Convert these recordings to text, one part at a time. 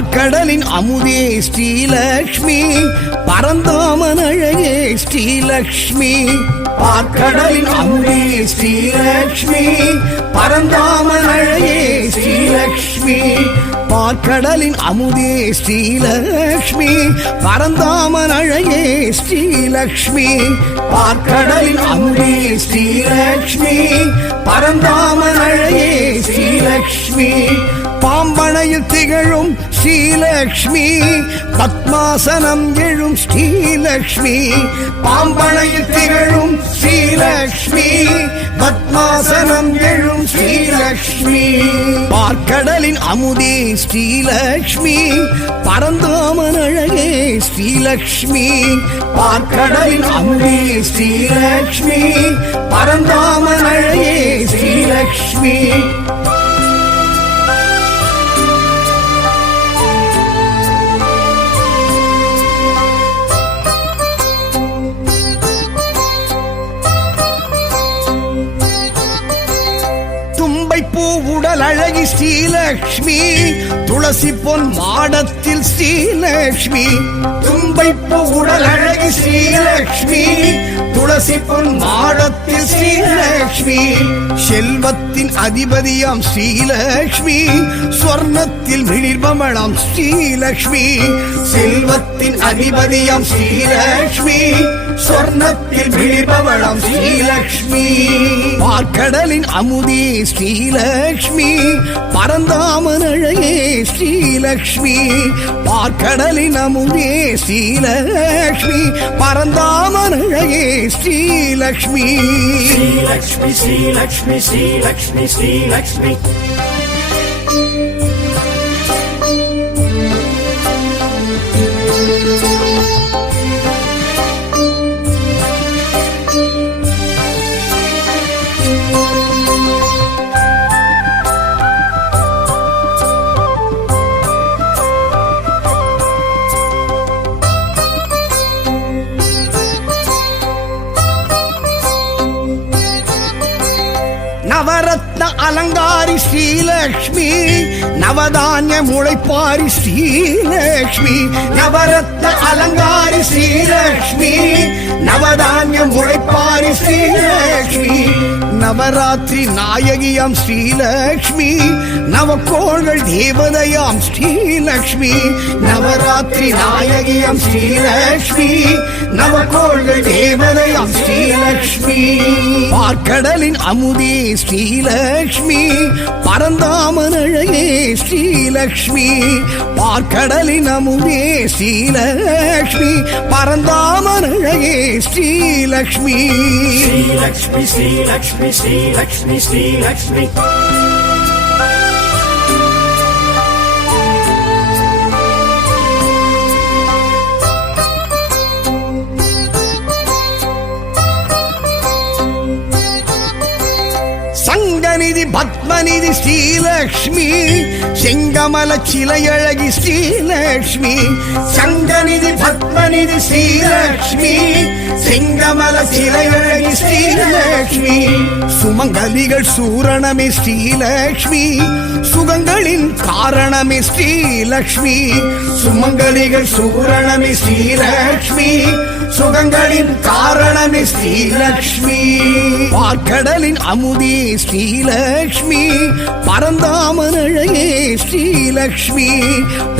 பார்க்கடலின் அமுதே ஸ்ரீலக்ஷ்மி பரந்தாமன் அழகே ஸ்ரீலக்ஷ்மி பார்க்கடலின் அமுதே ஸ்ரீலக்ஷ்மி பரந்தாமன் அழகே ஸ்ரீலக்ஷ்மி பார்க்கடலின் அமுதே ஸ்ரீலக்ஷ்மி பரந்தாமன் அழகே ஸ்ரீலக்ஷ்மி பார்க்கடலின் அமுதே ஸ்ரீலக்ஷ்மி பரந்தாமன் அழகே ஸ்ரீலக்ஷ்மி பாம்பனையில் திகழும் ஸ்ரீலக்ஷ்மி பத்மாசனம் எழும் ஸ்ரீலக்ஷ்மி பாம்பனையில் திகழும் ஸ்ரீலக்ஷ்மி பத்மாசனம் எழும் ஸ்ரீலக்ஷ்மி பார்க்கடலின் அமுதே ஸ்ரீலக்ஷ்மி பரந்தாமன் அழகே ஸ்ரீலக்ஷ்மி பார்க்கடலின் அமுதே ஸ்ரீலக்ஷ்மி பரந்தாமன் அழகே ஸ்ரீலக்ஷ்மி உடல் அழகி ஸ்ரீலக்ஷ்மி துளசி பொன் மாடத்தில் ஸ்ரீலக்ஷ்மி தும்பைப்பு உடல் அழகி ஸ்ரீலக்ஷ்மி துளசி பொன் மாடத்தில் ஸ்ரீலக்ஷ்மி செல்வத்தின் அதிபதியாம் ஸ்ரீலக்ஷ்மி ஸ்வர்ணத்தில் விழிர்பமணம் ஸ்ரீலக்ஷ்மி செல்வத்தின் அதிபதியாம் ஸ்ரீலக்ஷ்மி ஸ்வர்ணத்தில் விழிர்பவளம் ஸ்ரீலக்ஷ்மி பார்க்கடலின் அமுதே ஸ்ரீலக்ஷ்மி பரந்தாமன் அழகே ஸ்ரீலக்ஷ்மி பார்க்கடலின் அமுதே ஸ்ரீலக்ஷ்மி பரந்தாமன் அழகே ஸ்ரீலக்ஷ்மி ஸ்ரீலக்ஷ்மி ஸ்ரீலக்ஷ்மி ஸ்ரீலக்ஷ்மி ஸ்ரீலக்ஷ்மி நவரத்ன அலங்காரி ஸ்ரீலக்ஷ்மி நவதானிய முளைப்பாரி ஸ்ரீலக்ஷ்மி நவரத்ன அலங்காரி ஸ்ரீலக்ஷ்மி நவதானிய முளைப்பாரி ஸ்ரீலக்ஷ்மி நவராத்திரி நாயகியாம் ஸ்ரீலக்ஷ்மி நவக்கோள்கள் தேவதையாம் ஸ்ரீலக்ஷ்மி நவராத்திரி நாயகியாம் ஸ்ரீலக்ஷ்மி நவக்கோள்கள் தேவதையாம் ஸ்ரீலக்ஷ்மி பார்க்கடலின் அமுதே ஸ்ரீலக்ஷ்மி பரந்தாமன் அழகே ஸ்ரீலக்ஷ்மி பார்க்கடலின் அமுதே ஸ்ரீலக்ஷ்மி பரந்தாமன் அழகே ஸ்ரீலக்ஷ்மி ஸ்ரீலக்ஷ்மி ஸ்ரீலக்ஷ்மி ஸ்ரீலக்ஷ்மி ஸ்ரீலக்ஷ்மி சங்கநிதி பத்மநிதி ஸ்ரீலக்ஷ்மி செங்கமல சிலையழகி ஸ்ரீலக்ஷ்மி சங்கநிதி பத்மநிதி ஸ்ரீலக்ஷ்மி செங்கமல சிலையழகி ஸ்ரீலக்ஷ்மி சுமங்கலிகள் சூரணமே ஸ்ரீலக்ஷ்மி சுகங்களின் காரணமே ஸ்ரீலக்ஷ்மி சுமங்கலிகள் சூரணமே ஸ்ரீலக்ஷ்மி சுகங்களின் காரணமே ஸ்ரீலக்ஷ்மி பார்க்கடலின் அமுதே ஸ்ரீலக்ஷ்மி பரந்தாமன் அழகே ஸ்ரீலக்ஷ்மி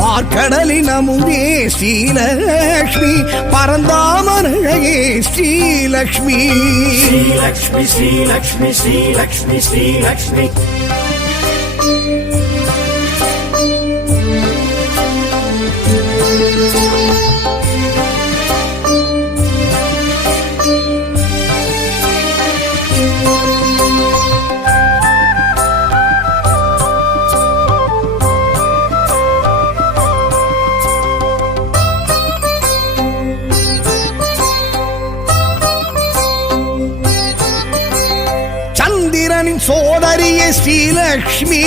பார்க்கடலின் அமுதே ஸ்ரீலக்ஷ்மி பரந்தாமன் அழகே ஸ்ரீலக்ஷ்மி ஸ்ரீலக்ஷ்மி ஸ்ரீலக்ஷ்மி ஸ்ரீலக்ஷ்மி ஸ்ரீலக்ஷ்மி சந்திரனின் சோதரியே ஸ்ரீலக்ஷ்மி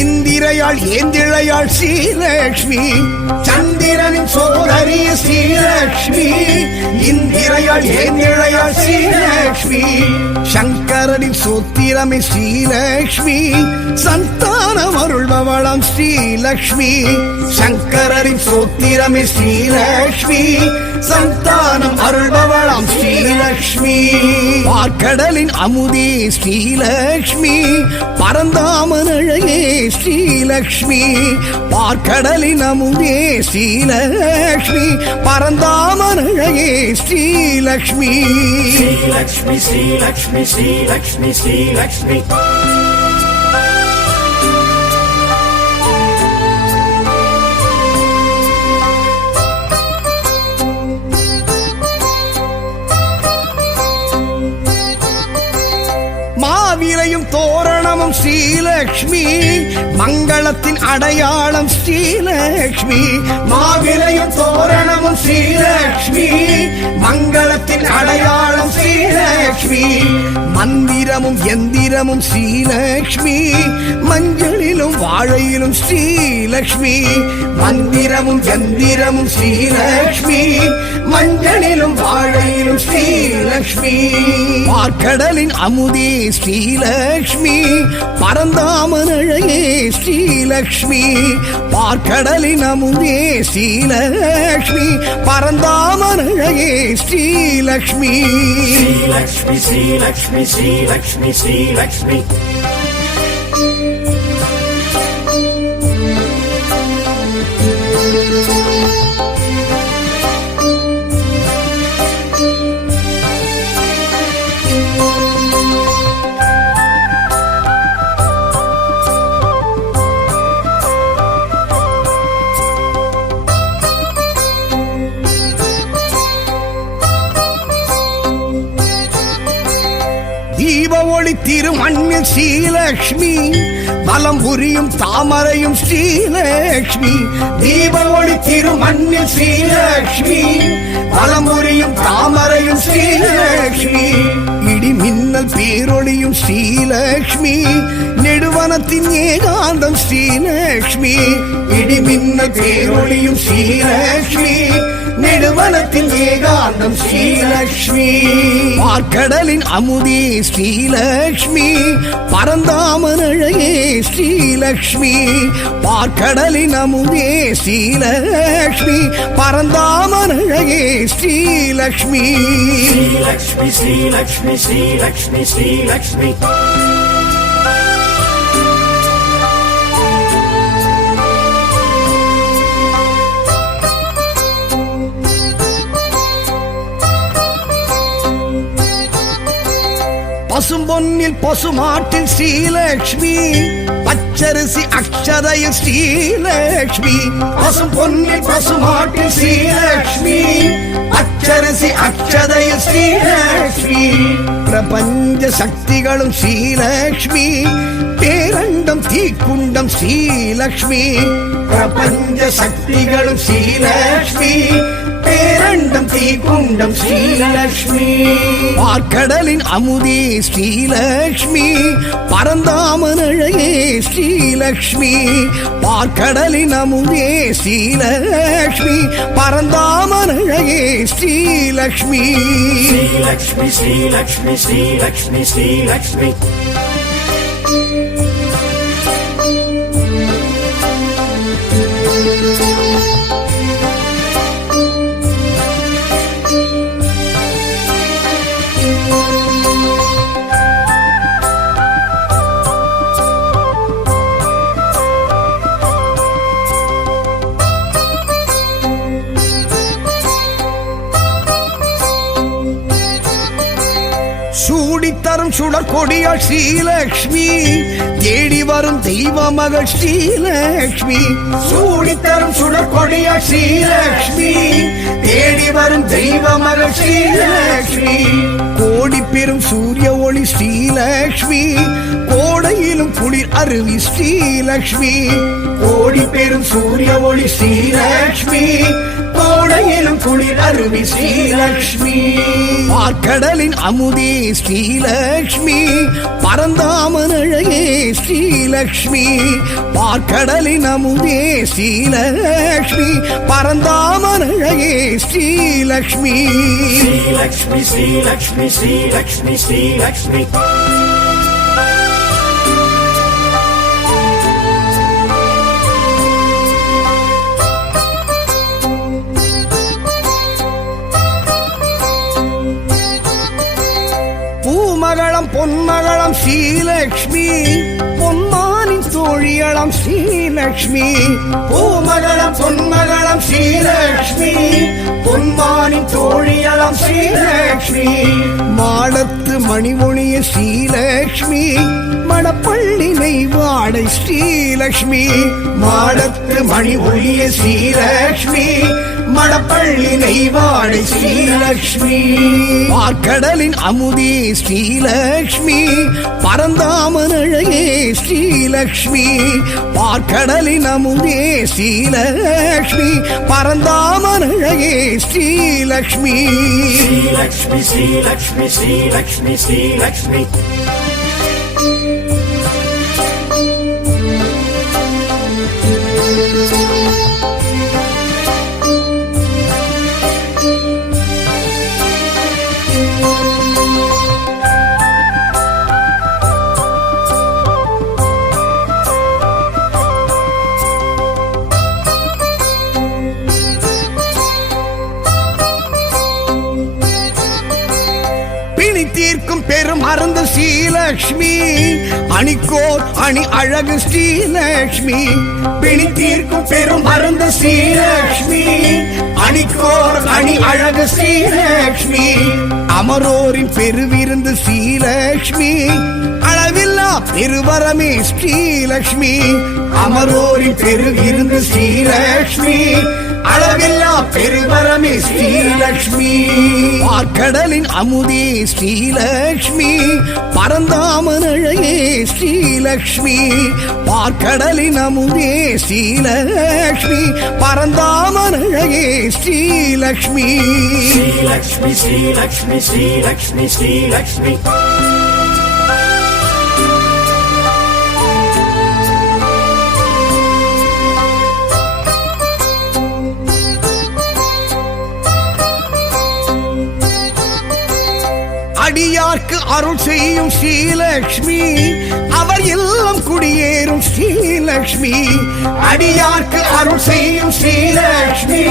இந்திரையாள் ஏந்திழையாள் ஸ்ரீலக்ஷ்மி சந்திரனின் சோதரியே ஸ்ரீலக்ஷ்மி இந்திரையாள் ஏந்திழையாள் ஸ்ரீலக்ஷ்மி சங்கரனின் சோத்திரமே ஸ்ரீலக்ஷ்மி சந்தானம் அருள்பவளாம் ஸ்ரீலக்ஷ்மி சங்கரனின் சோத்திரமே ஸ்ரீலக்ஷ்மி சந்தானம் அருள்பவளாம் ஸ்ரீலக்ஷ்மி பார்க்கடலின் அமுதே ஸ்ரீலக்ஷ்மி பரந்தாமன் அழகே ஸ்ரீலக்ஷ்மி பார்க்கடலின் அமுதே ஸ்ரீலக்ஷ்மி பரந்தாமன் அழகே ஸ்ரீலக்ஷ்மி ஸ்ரீலக்ஷ்மி ஸ்ரீலக்ஷ்மி ஸ்ரீலக்ஷ்மி ஸ்ரீலக்ஷ்மி மாவிலையும் தோரணமும் ஸ்ரீலக்ஷ்மி மங்களத்தின் அடையாளம் ஸ்ரீலக்ஷ்மி மாவிலையும் தோரணமும் ஸ்ரீலக்ஷ்மி மங்களத்தின் அடையாளம் ஸ்ரீலக்ஷ்மி மந்திரமும் எந்திரமும் ஸ்ரீலக்ஷ்மி மஞ்சளிலும் வாழையிலும் ஸ்ரீலக்ஷ்மி மந்திரமும் எந்திரமும் ஸ்ரீலக்ஷ்மி மஞ்சளிலும் வாழையிலும் ஸ்ரீலக்ஷ்மி பார்க்கடலின் அமுதே ஸ்ரீலக்ஷ்மி பரந்தாமன் அழகே ஸ்ரீலக்ஷ்மி பார்க்கடலின் அமுதே ஸ்ரீலக்ஷ்மி பரந்தாமன் அழகே ஸ்ரீலக்ஷ்மி ஸ்ரீலக்ஷ்மி ஸ்ரீலக்ஷ்மி ஸ்ரீலக்ஷ்மி ஸ்ரீலக்ஷ்மி தீப ஒளி திருமண்ணில் ஸ்ரீலக்ஷ்மி வலம் புரியும் தாமரையும் ஸ்ரீலக்ஷ்மி தீப ஒளி திருமண்ணில் ஸ்ரீலக்ஷ்மி வலம் புரியும் தாமரையும் ஸ்ரீலக்ஷ்மி இடி மின்னல் பேரொளியும் ஸ்ரீலக்ஷ்மி நெடுவனத்தின் ஏகாந்தம் ஸ்ரீலக்ஷ்மி இடி மின்னல் பேரொளியும் ஸ்ரீலக்ஷ்மி நெடுவனத்தின் ஏகாந்தம் ஸ்ரீலக்ஷ்மி பார்க்கடலின் அமுதே ஸ்ரீலக்ஷ்மி பரந்தாமன் அழகே ஸ்ரீலக்ஷ்மி பார்க்கடலின் அமுதே ஸ்ரீலக்ஷ்மி பரந்தாமன் அழகே ஸ்ரீலக்ஷ்மி ஸ்ரீலக்ஷ்மி ஸ்ரீலக்ஷ்மி ஸ்ரீலக்ஷ்மி ஸ்ரீலக்ஷ்மி பசும்பொன்னில் பசுமாட்டில் ஸ்ரீலக்ஷ்மி பச்சரிசி அக்ஷதையில் ஸ்ரீலக்ஷ்மி பசும்பொன்னில் பசுமாட்டில் ஸ்ரீலக்ஷ்மி பச்சரிசி அக்ஷதையில் ஸ்ரீலக்ஷ்மி பிரபஞ்ச சக்திகளும் ஸ்ரீலக்ஷ்மி பேரண்டம் தீக்குண்டம் ஸ்ரீலக்ஷ்மி பிரபஞ்ச சக்திகளும் ஸ்ரீலக்ஷ்மி பேரண்டம் தீக்குண்டம் ஸ்ரீலக்ஷ்மி பார்க்கடலின் அமுதே ஸ்ரீலக்ஷ்மி பரந்தாமன் அழகே ஸ்ரீலக்ஷ்மி பார்க்கடலின் அமுதே ஸ்ரீலக்ஷ்மி பரந்தாமன் அழகே ஸ்ரீலக்ஷ்மி ஸ்ரீலக்ஷ்மி ஸ்ரீலக்ஷ்மி ஸ்ரீலக்ஷ்மி ஸ்ரீலக்ஷ்மி சூடித்தரும் சுடர் கொடியாள் ஸ்ரீலக்ஷ்மி தேடி வரும் தெய்வ மகள் ஸ்ரீலக்ஷ்மி சூடித்தரும் சுடர் கொடியாள் ஸ்ரீலக்ஷ்மி தேடி வரும் தெய்வ மகள் ஸ்ரீலக்ஷ்மி கோடி பெரும் சூரிய ஒளி ஸ்ரீலக்ஷ்மி கோடையிலும் குளிர் அருவி ஸ்ரீலக்ஷ்மி கோடி பெரும் சூரிய ஒளி ஸ்ரீலக்ஷ்மி கோடையிலும் குளிர் அருவி ஸ்ரீலக்ஷ்மி பார்க்கடலின் அமுதே ஸ்ரீலக்ஷ்மி பரந்தாமன் அழகே ஸ்ரீலக்ஷ்மி பார்க்கடலின் அமுதே ஸ்ரீலக்ஷ்மி பரந்தாமன் அழகே ஸ்ரீலக்ஷ்மி ஸ்ரீலக்ஷ்மி ஸ்ரீலக்ஷ்மி ஸ்ரீலக்ஷ்மி ஸ்ரீலக்ஷ்மி பூமகளம் பொன்மகளம் ஸ்ரீலக்ஷ்மி பொன்மானின் தோழியளம் ஸ்ரீலக்ஷ்மி பூமகளம் பொன்மகளம் ஸ்ரீலக்ஷ்மி பொன்மானின் தோழியளம் ஸ்ரீலக்ஷ்மி மாடத்து மணிமொழிய ஸ்ரீலக்ஷ்மி மணப்பள்ளி நெய்வாடை ஸ்ரீலக்ஷ்மி மாடத்து மணிமொழிய ஸ்ரீலக்ஷ்மி மணப்பள்ளி நெய்வாடை ஸ்ரீலக்ஷ்மி பார்க்கடலின் அமுதே ஸ்ரீலக்ஷ்மி பரந்தாமன் அழகே ஸ்ரீலக்ஷ்மி பார்க்கடலின் அமுதே ஸ்ரீலக்ஷ்மி பரந்தாமன் அழகே ஸ்ரீலக்ஷ்மி ஸ்ரீலக்ஷ்மி ஸ்ரீலக்ஷ்மி ஸ்ரீலக்ஷ்மி ஸ்ரீலக்ஷ்மி தீர்க்கும் பெரும் மருந்து ஸ்ரீலக்ஷ்மி அணிக்கோர் அணி அழகு ஸ்ரீலக்ஷ்மி பிணி தீர்க்கும் பெரும் மருந்து ஸ்ரீலக்ஷ்மி அணிக்கோர் அணி அழகு ஸ்ரீலக்ஷ்மி அமரோரின் பெருவிருந்து ஸ்ரீலக்ஷ்மி அளவில்லா பெருவரமே ஸ்ரீலக்ஷ்மி அமரோரின் பெருவிருந்து ஸ்ரீலக்ஷ்மி அளவில்லா பெருவரமே ஸ்ரீலக்ஷ்மி பார்க்கடலின் அமுதே ஸ்ரீலக்ஷ்மி பரந்தாமன் அழகே ஸ்ரீலக்ஷ்மி பார்க்கடலின் அமுதே ஸ்ரீலக்ஷ்மி பரந்தாமன் அழகே ஸ்ரீலக்ஷ்மி ஸ்ரீலக்ஷ்மி ஸ்ரீலக்ஷ்மி ஸ்ரீலக்ஷ்மி ஸ்ரீலக்ஷ்மி அடியார்க்கு அருள் செய்யும் ஸ்ரீலக்ஷ்மி அவர் இல்லம் குடியேறும் ஸ்ரீலக்ஷ்மி அடியார்க்கு அருள் செய்யும் ஸ்ரீலக்ஷ்மி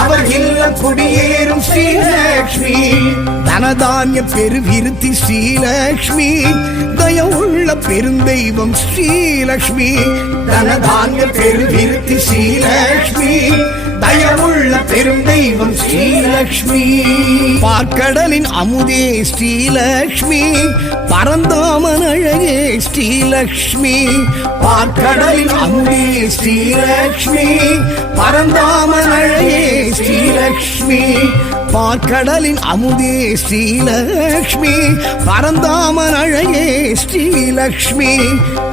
அவர் இல்லம் குடியேறும் ஸ்ரீலக்ஷ்மி தனதானிய பெருவிருத்தி ஸ்ரீலக்ஷ்மி தயவுள்ள பெருந்தெய்வம் ஸ்ரீலக்ஷ்மி தனதானிய பெருவிருத்தி ஸ்ரீலக்ஷ்மி தயவுள்ள பெருந்தெய்வம் ஸ்ரீலக்ஷ்மி பார்க்கடலின் அமுதே ஸ்ரீலக்ஷ்மி பரந்தாமன் அழகே ஸ்ரீலக்ஷ்மி பார்க்கடலின் அமுதே ஸ்ரீலக்ஷ்மி பரந்தாமன் அழகே ஸ்ரீலக்ஷ்மி பார்க்கடலின் அமுதே ஸ்ரீலக்ஷ்மி பரந்தாமன் அழகே ஸ்ரீலக்ஷ்மி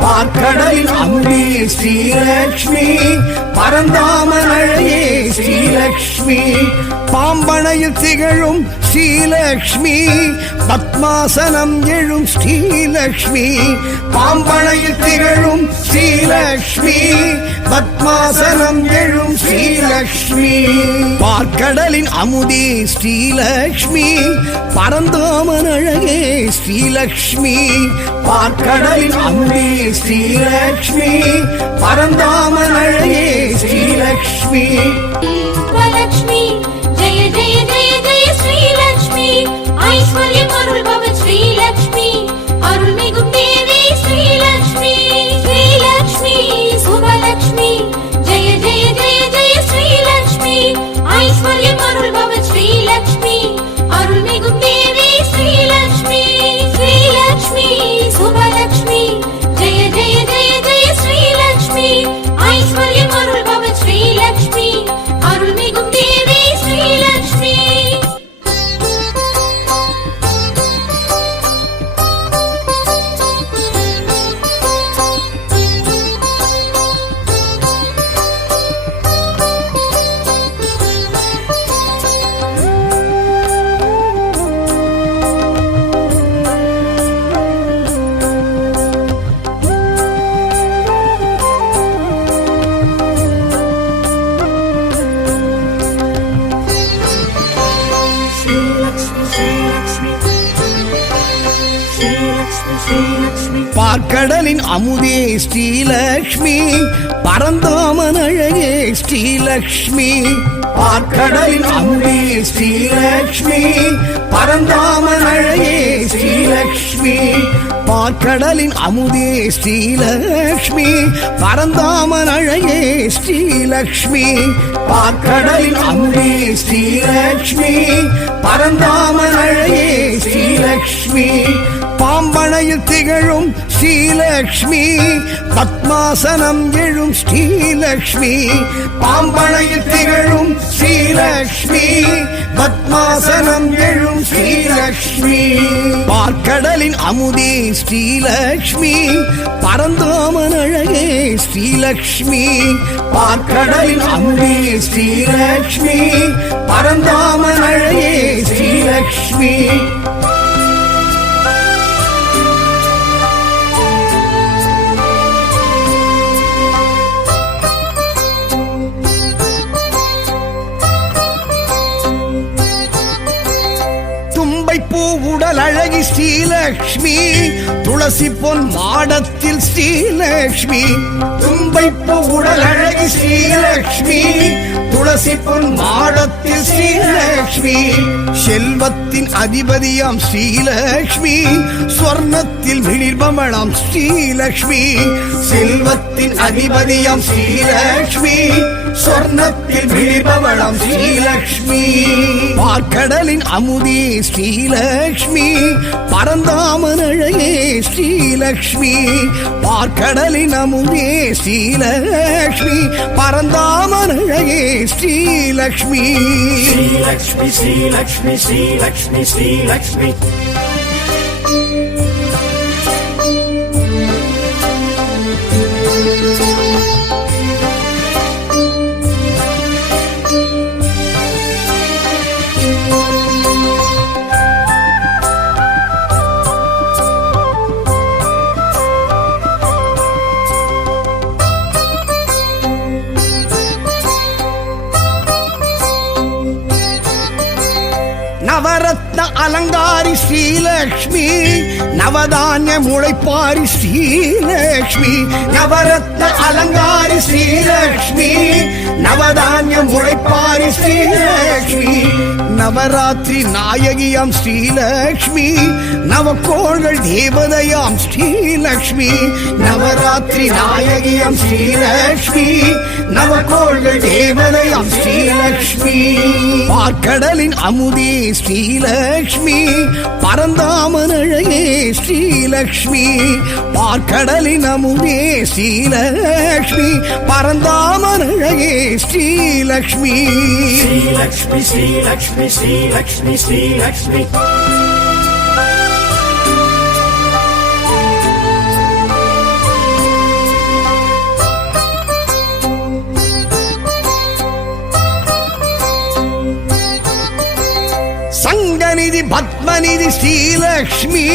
பார்க்கடலின் அமுதே ஸ்ரீலக்ஷ்மி பரந்தாமன் அழகே ஸ்ரீலக்ஷ்மி பாம்பனையில் திகழும் ஸ்ரீலக்ஷ்மி பத்மாசனம் எழும் ஸ்ரீலக்ஷ்மி பாம்பனையில் திகழும் ஸ்ரீலக்ஷ்மி பத்மாசனம் எழும் ஸ்ரீலக்ஷ்மி பார்க்கடலின் அமுதே ஸ்ரீலக்ஷ்மி பரந்தாமன் அழகே ஸ்ரீலக்ஷ்மி பார்க்கடலின் அமுதே ஸ்ரீலக்ஷ்மி பரந்தாமன் அழகே ஸ்ரீலக்ஷ்மி லக்ஷ்மி ஜெய ஜெய ஜெய ஜெய ஸ்ரீலக்ஷ்மி ஐஸ்வர்யம் அருள்பவள் ஸ்ரீலக்ஷ்மி அருள்மிகும் தேவி ஸ்ரீலக்ஷ்மி ஸ்ரீலக்ஷ்மி சுபலக்ஷ்மி ஜெய ஜெய ஜெய ஜெய ஸ்ரீலக்ஷ்மி ஐஸ்வர்யம் அருள்பவள் ஸ்ரீலக்ஷ்மி அருள்மிகும் தேவி ஸ்ரீலக்ஷ்மி ஸ்ரீலக்ஷ்மி சுபலக்ஷ்மி ஜெய ஜெய ஜெய ஜெய ஸ்ரீலக்ஷ்மி ஐஸ்வர்யம் அருள்பவள் ஸ்ரீலக்ஷ்மி அருள்மிகும் தேவி ஸ்ரீலக்ஷ்மி Lakshmi, Sri Lakshmi. பார்க்கடலின் அமுதே ஸ்ரீலக்ஷ்மி பரந்தாமன் அழகே ஸ்ரீலக்ஷ்மி பார்க்கடலின் அமுதே ஸ்ரீலக்ஷ்மி பரந்தாமன் அழகே ஸ்ரீலக்ஷ்மி பார்க்கடலின் அமுதே ஸ்ரீலக்ஷ்மி பரந்தாமன் அழகே ஸ்ரீலக்ஷ்மி பார்க்கடலின் அமுதே ஸ்ரீலக்ஷ்மி பரந்தாமன் அழகே ஸ்ரீலக்ஷ்மி பாம்பனையில் திகழும் ஸ்ரீலக்ஷ்மி பத்மாசனம் எழும் ஸ்ரீலக்ஷ்மி பாம்பனையில் திகழும் ஸ்ரீலக்ஷ்மி பத்மாசனம் எழும் ஸ்ரீலக்ஷ்மி பார்க்கடலின் அமுதே ஸ்ரீலக்ஷ்மி பரந்தாமன் அழகே ஸ்ரீலக்ஷ்மி பார்க்கடலின் அமுதே ஸ்ரீலக்ஷ்மி பரந்தாமன் அழகே ஸ்ரீலக்ஷ்மி உடல் அழகி ஸ்ரீலக்ஷ்மி துளசி பொன் மாடத்தில் ஸ்ரீலக்ஷ்மி தும்பைப்பு உடல் அழகி ஸ்ரீலக்ஷ்மி துளசி பொன் மாடத்தில் ஸ்ரீலக்ஷ்மி செல்வத்தின் அதிபதியாம் ஸ்ரீலக்ஷ்மி ஸ்வர்ணத்தில் விளிர்பமளாம் ஸ்ரீலக்ஷ்மி செல்வத்தின் அதிபதியாம் ஸ்ரீலக்ஷ்மி சொர்ணத்தில் விழிபவளம் ஸ்ரீலக்ஷ்மி பார்க்கடலின் அமுதே ஸ்ரீலக்ஷ்மி பரந்தாமன் அழகே ஸ்ரீலக்ஷ்மி பார்க்கடலின் அமுதே ஸ்ரீலக்ஷ்மி பரந்தாமன் அழகே Srilakshmi Sri Lakshmi, Sri Lakshmi, Sri Lakshmi, Sri Lakshmi. நவரத்ன அலங்காரி ஸ்ரீலக்ஷ்மி நவதானிய முளைப்பாரி ஸ்ரீலக்ஷ்மி நவரத்ன அலங்காரி ஸ்ரீலக்ஷ்மி நவதானிய முளைப்பாரி ஸ்ரீலக்ஷ்மி நவராத்திரி நாயகியாம் ஸ்ரீலக்ஷ்மி நவக்கோள்கள் தேவதையாம் ஸ்ரீலக்ஷ்மி நவராத்திரி நாயகியாம் ஸ்ரீலக்ஷ்மி நவக்கோள்கள் தேவதையாம் ஸ்ரீலக்ஷ்மி பார்க்கடலின் அமுதே ஸ்ரீலக்ஷ்மி பரந்தாமன் அழகே ஸ்ரீலக்ஷ்மி பார்க்கடலின் அமுதே ஸ்ரீலக்ஷ்மி பரந்தாமன் அழகே Srilakshmi Sri Lakshmi, Sri Lakshmi, Sri Lakshmi, Sri Lakshmi. சங்கநிதி பத்மநிதி ஸ்ரீலக்ஷ்மி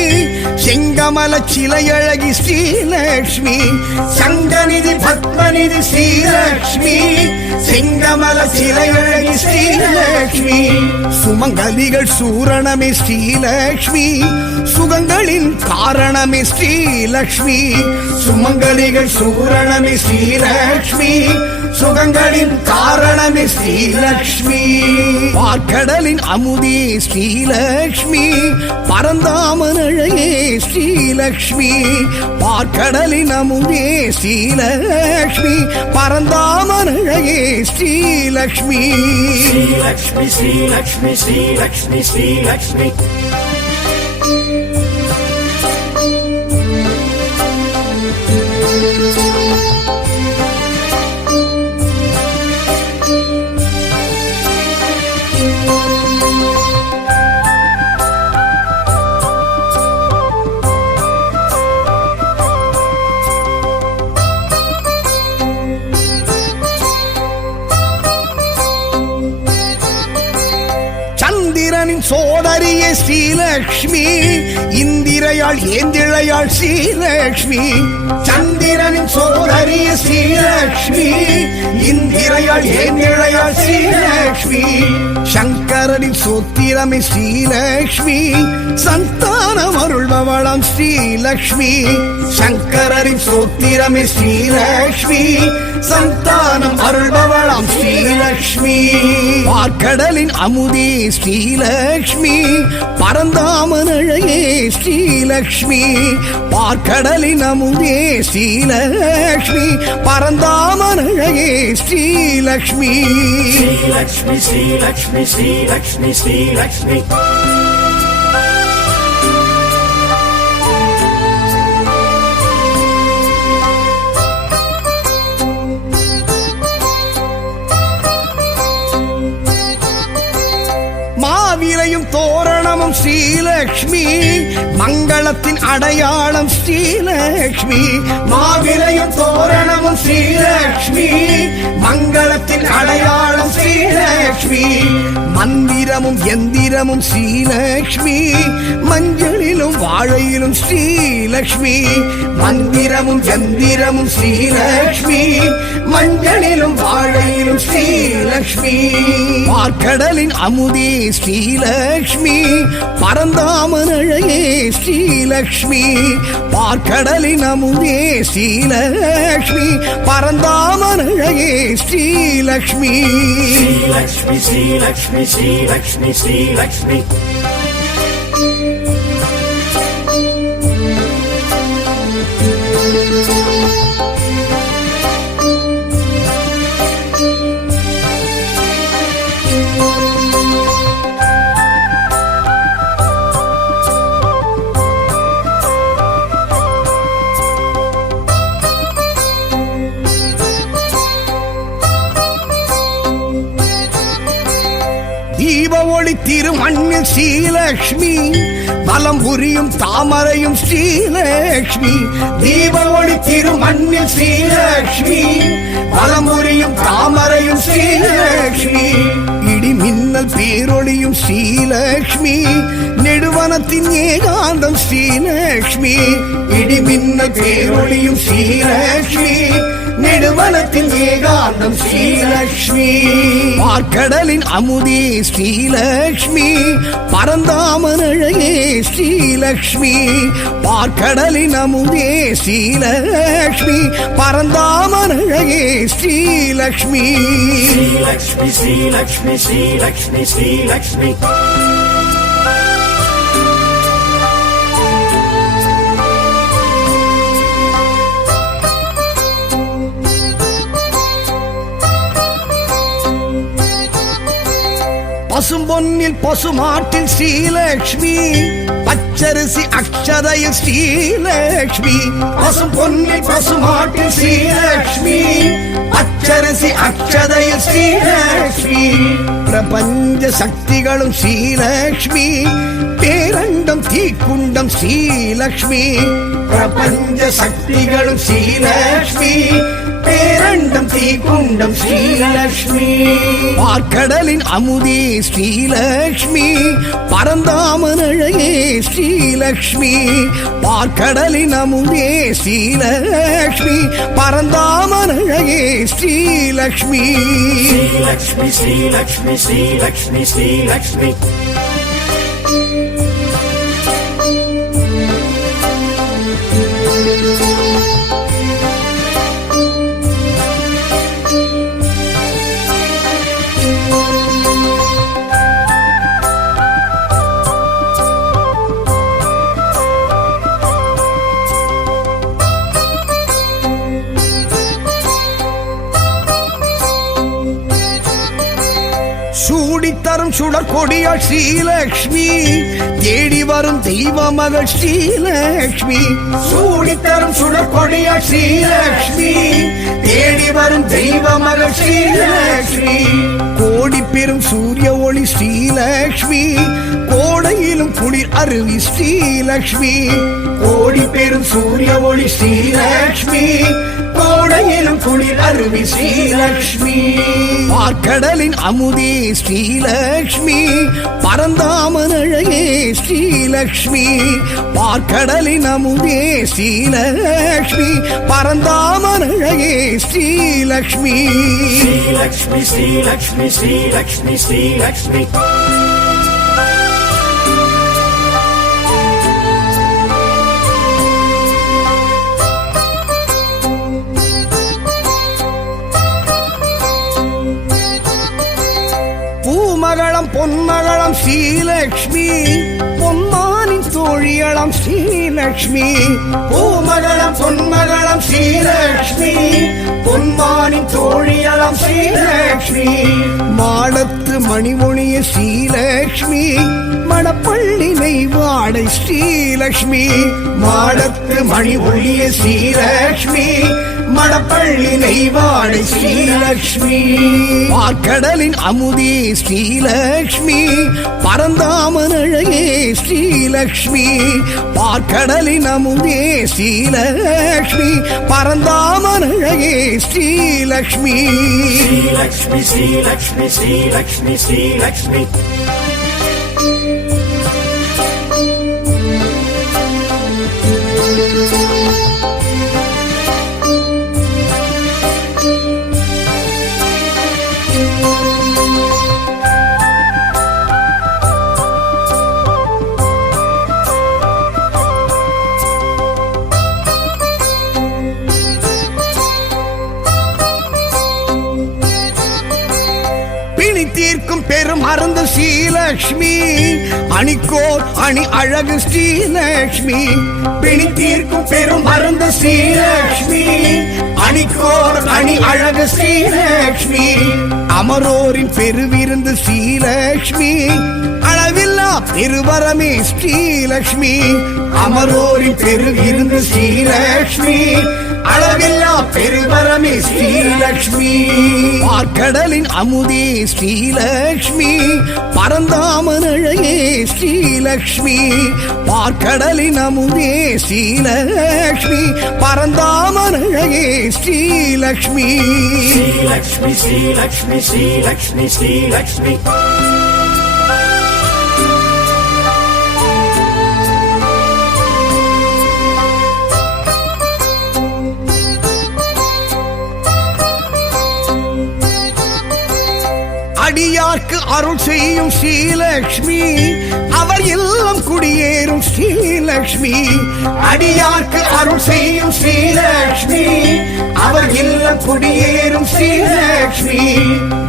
செங்கமல சிலையழகி ஸ்ரீலக்ஷ்மி சங்கநிதி பத்மநிதி ஸ்ரீலக்ஷ்மி செங்கமல சிலையழகி ஸ்ரீலக்ஷ்மி சுமங்கலிகள் சூரணமே ஸ்ரீலக்ஷ்மி சுகங்களின் காரணமே ஸ்ரீலக்ஷ்மி சுமங்கலிகள் சூரணமே ஸ்ரீலக்ஷ்மி சுகங்களின் காரணமே ஸ்ரீலக்ஷ்மி பார்க்கடலின் அமுதே ஸ்ரீலக்ஷ்மி பரந்தாமன் அழகே ஸ்ரீலக்ஷ்மி பார்க்கடலின் அமுதே ஸ்ரீலக்ஷ்மி பரந்தாமன் அழகே Srilakshmi Sri Lakshmi, Sri Lakshmi, Sri Lakshmi, Sri Lakshmi. சந்திரனின் சோதரியே ஸ்ரீலக்ஷ்மி இந்திரையாள் ஏந்திழையாள் ஸ்ரீலக்ஷ்மி சந்திரனின் சோதரியே ஸ்ரீலக்ஷ்மி இந்திரையாள் ஏந்திழையாள் ஸ்ரீலக்ஷ்மி சங்கரனின் சோத்திரமே ஸ்ரீலக்ஷ்மி சந்தானம் அருள்வ அருள்பவளாம் ஸ்ரீலக்ஷ்மி சங்கரரின் சோத்திரமே ஸ்ரீலக்ஷ்மி சந்தானம் அருள்பவளாம் ஸ்ரீலக்ஷ்மி பார்க்கடலின் அமுதே ஸ்ரீலக்ஷ்மி பரந்தாமன் அழகே ஸ்ரீலக்ஷ்மி பார்க்கடலின் அமுதே ஸ்ரீலக்ஷ்மி பரந்தாமன் அழகே ஸ்ரீலக்ஷ்மி ஸ்ரீலக்ஷ்மி ஸ்ரீலக்ஷ்மி ஸ்ரீலக்ஷ்மி ஸ்ரீலக்ஷ்மி மாவிலையும் தோரணமும் ஸ்ரீலக்ஷ்மி மங்களத்தின் அடையாளம் ஸ்ரீலக்ஷ்மி மாவிலையும் தோரணமும் ஸ்ரீலக்ஷ்மி மங்களத்தின் அடையாளம் ஸ்ரீலக்ஷ்மி மந்திரமும் எந்திரமும் ஸ்ரீலக்ஷ்மி மஞ்சளிலும் வாழையிலும் ஸ்ரீலக்ஷ்மி மந்திரமும் எந்திரமும் ஸ்ரீலக்ஷ்மி மஞ்சளிலும் வாழையிலும் ஸ்ரீலக்ஷ்மி பார்க்கடலின் அமுதே ஸ்ரீலக்ஷ்மி பரந்தாமன் அழகே ஸ்ரீலக்ஷ்மி பார்க்கடலின் அமுதே ஸ்ரீலக்ஷ்மி பரந்தாமன் அழகே ஸ்ரீலக்ஷ்மி ஸ்ரீலக்ஷ்மி ஸ்ரீலக்ஷ்மி ஸ்ரீலக்ஷ்மி ஸ்ரீலக்ஷ்மி தீப ஒளி திருமண்ணில் ஸ்ரீலக்ஷ்மி பலம் புரியும் தாமரையும் ஸ்ரீலக்ஷ்மி தீப ஒளி திருமண்ணில் ஸ்ரீலக்ஷ்மி பலம் புரியும் தாமரையும் ஸ்ரீலக்ஷ்மி இடி மின்னல் பேரொளியும் ஸ்ரீலக்ஷ்மி நெடுவனத்தின் ஏகாந்தம் ஸ்ரீலக்ஷ்மி இடி மின்னல் பேரொளியும் ஸ்ரீலக்ஷ்மி நெடுவனத்தின் ஏகாந்தம் ஸ்ரீலக்ஷ்மி பார்க்கடலின் அமுதே ஸ்ரீலக்ஷ்மி பரந்தாமன் அழகே ஸ்ரீலக்ஷ்மி பார்க்கடலின் அமுதே ஸ்ரீலக்ஷ்மி பரந்தாமன் அழகே ஸ்ரீலக்ஷ்மி ஸ்ரீலக்ஷ்மி ஸ்ரீலக்ஷ்மி ஸ்ரீலக்ஷ்மி ஸ்ரீலக்ஷ்மி பசும்பொன்னில் பசுமாட்டில் ஸ்ரீலக்ஷ்மி பச்சரிசி அக்ஷதையில் ஸ்ரீலக்ஷ்மி பசும்பொன்னில் பசுமாட்டில் ஸ்ரீலக்ஷ்மி பச்சரிசி அக்ஷதையில் ஸ்ரீலக்ஷ்மி பிரபஞ்ச சக்திகளும் ஸ்ரீலக்ஷ்மி பேரண்டம் தீக்குண்டம் ஸ்ரீலக்ஷ்மி பிரபஞ்ச சக்திகளும் ஸ்ரீலக்ஷ்மி பேரண்டம் தீக்குண்டம் ஸ்ரீலக்ஷ்மி பார்க்கடலின் அமுதே ஸ்ரீலக்ஷ்மி பரந்தாமன் அழகே ஸ்ரீலக்ஷ்மி பார்க்கடலின் அமுதே ஸ்ரீலக்ஷ்மி பரந்தாமன் அழகே ஸ்ரீலக்ஷ்மி ஸ்ரீலக்ஷ்மி ஸ்ரீலக்ஷ்மி ஸ்ரீலக்ஷ்மி ஸ்ரீலக்ஷ்மி சூடித்தரும் சுடர் கொடியாள் ஸ்ரீலக்ஷ்மி தேடி வரும் தெய்வ மகள் ஸ்ரீலக்ஷ்மி சூடித்தரும் சுடர் கொடியாள் ஸ்ரீலக்ஷ்மி தேடி வரும் தெய்வ மகள் ஸ்ரீலக்ஷ்மி கோடி பெரும் சூரிய ஒளி ஸ்ரீலக்ஷ்மி கோடையிலும் குளிர் அருவி ஸ்ரீலக்ஷ்மி கோடி பெரும் சூரிய ஒளி ஸ்ரீலக்ஷ்மி கோடையிலும் குளிர் அருவி ஸ்ரீலக்ஷ்மி பார்க்கடலின் அமுதே ஸ்ரீலக்ஷ்மி பரந்தாமன் அழகே ஸ்ரீலக்ஷ்மி பார்க்கடலின் அமுதே ஸ்ரீலக்ஷ்மி பரந்தாமன் அழகே ஸ்ரீலக்ஷ்மி ஸ்ரீலக்ஷ்மி ஸ்ரீலக்ஷ்மி ஸ்ரீலக்ஷ்மி ஸ்ரீலக்ஷ்மி பொன்மகளம் ஸ்ரீலக்ஷ்மி பொன்மானின் தோழியளம் ஸ்ரீலக்ஷ்மி பூமகளம் பொன்மகளம் ஸ்ரீலக்ஷ்மி பொன்மானின் தோழியளம் ஸ்ரீலக்ஷ்மி மாடத்து மணிமொழிய ஸ்ரீலக்ஷ்மி மணப்பள்ளி நெய்வாடை ஸ்ரீலக்ஷ்மி மாடத்து மணி ஒளிய ஸ்ரீலக்ஷ்மி மணப்பள்ளி நெய்வாடை ஸ்ரீலக்ஷ்மி பார்க்கடலின் அமுதே ஸ்ரீலக்ஷ்மி பரந்தாமன் அழகே ஸ்ரீலக்ஷ்மி பார்க்கடலின் அமுதே ஸ்ரீலக்ஷ்மி பரந்தாமன் அழகே ஸ்ரீலக்ஷ்மி ஸ்ரீலக்ஷ்மி ஸ்ரீலக்ஷ்மி ஸ்ரீலக்ஷ்மி ஸ்ரீலக்ஷ்மி தீர்க்கும் பெரும் மருந்து ஸ்ரீலக்ஷ்மி அணிக்கோர் அணி அழகு ஸ்ரீலக்ஷ்மி பிணி தீர்க்கும் பெரும் மருந்து ஸ்ரீலக்ஷ்மி அணிக்கோர் அணி அழகு ஸ்ரீலக்ஷ்மி அமரோரின் பெருவிருந்து ஸ்ரீலக்ஷ்மி அளவில்லா பெருவரமே ஸ்ரீலக்ஷ்மி அமரோரின் பெருவிருந்து ஸ்ரீலக்ஷ்மி அளவில்லா பெருவரமே ஸ்ரீலக்ஷ்மி பார்க்கடலின் அமுதே ஸ்ரீலக்ஷ்மி பரந்தாமன் அழகே ஸ்ரீலக்ஷ்மி பார்க்கடலின் அமுதே ஸ்ரீலக்ஷ்மி பரந்தாமன் அழகே ஸ்ரீலக்ஷ்மி ஸ்ரீலக்ஷ்மி ஸ்ரீலக்ஷ்மி ஸ்ரீலக்ஷ்மி ஸ்ரீலக்ஷ்மி அடியார்க்கு அருள் செய்யும் ஸ்ரீலக்ஷ்மி அவர் இல்லம் குடியேறும் ஸ்ரீலக்ஷ்மி அடியார்க்கு அருள் செய்யும் ஸ்ரீலக்ஷ்மி அவர் இல்லம் குடியேறும் ஸ்ரீலக்ஷ்மி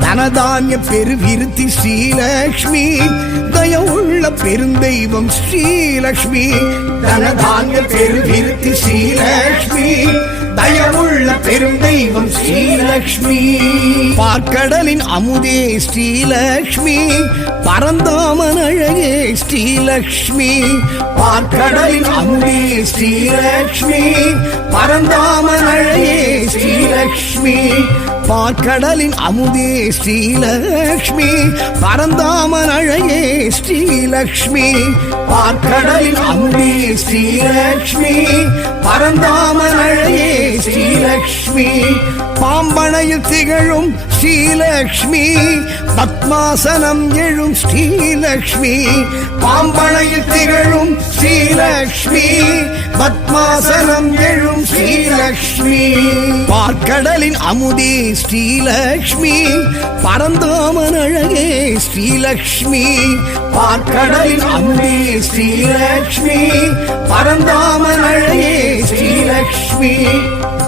தனதானிய பெருவிருத்தி ஸ்ரீலக்ஷ்மி தயவுள்ள பெருந்தெய்வம் ஸ்ரீலக்ஷ்மி தனதானிய பெருவிருத்தி ஸ்ரீலக்ஷ்மி தயவுள்ள பெருந்தெய்வம் ஸ்ரீலக்ஷ்மி பார்க்கடலின் அமுதே ஸ்ரீலக்ஷ்மி பரந்தாமன் அழகே ஸ்ரீலக்ஷ்மி பார்க்கடலின் அமுதே ஸ்ரீலக்ஷ்மி பரந்தாமன் அழகே ஸ்ரீலக்ஷ்மி பார்க்கடலின் அமுதே ஸ்ரீலக்ஷ்மி பரந்தாமன் அழகே ஸ்ரீலக்ஷ்மி பார்க்கடலின் அமுதே ஸ்ரீலக்ஷ்மி பரந்தாமன் அழகே ஸ்ரீலக்ஷ்மி பாம்பனையில் திகழும் ஸ்ரீலக்ஷ்மி பத்மாசனம் எழும் ஸ்ரீலக்ஷ்மி பாம்பனையில் திகழும் ஸ்ரீலக்ஷ்மி பத்மாசனம் எழும் ஸ்ரீலக்ஷ்மி பார்க்கடலின் அமுதே ஸ்ரீலக்ஷ்மி பரந்தாமன் அழகே ஸ்ரீலக்ஷ்மி பார்க்கடலின் அமுதே ஸ்ரீலக்ஷ்மி பரந்தாமன் அழகே ஸ்ரீலக்ஷ்மி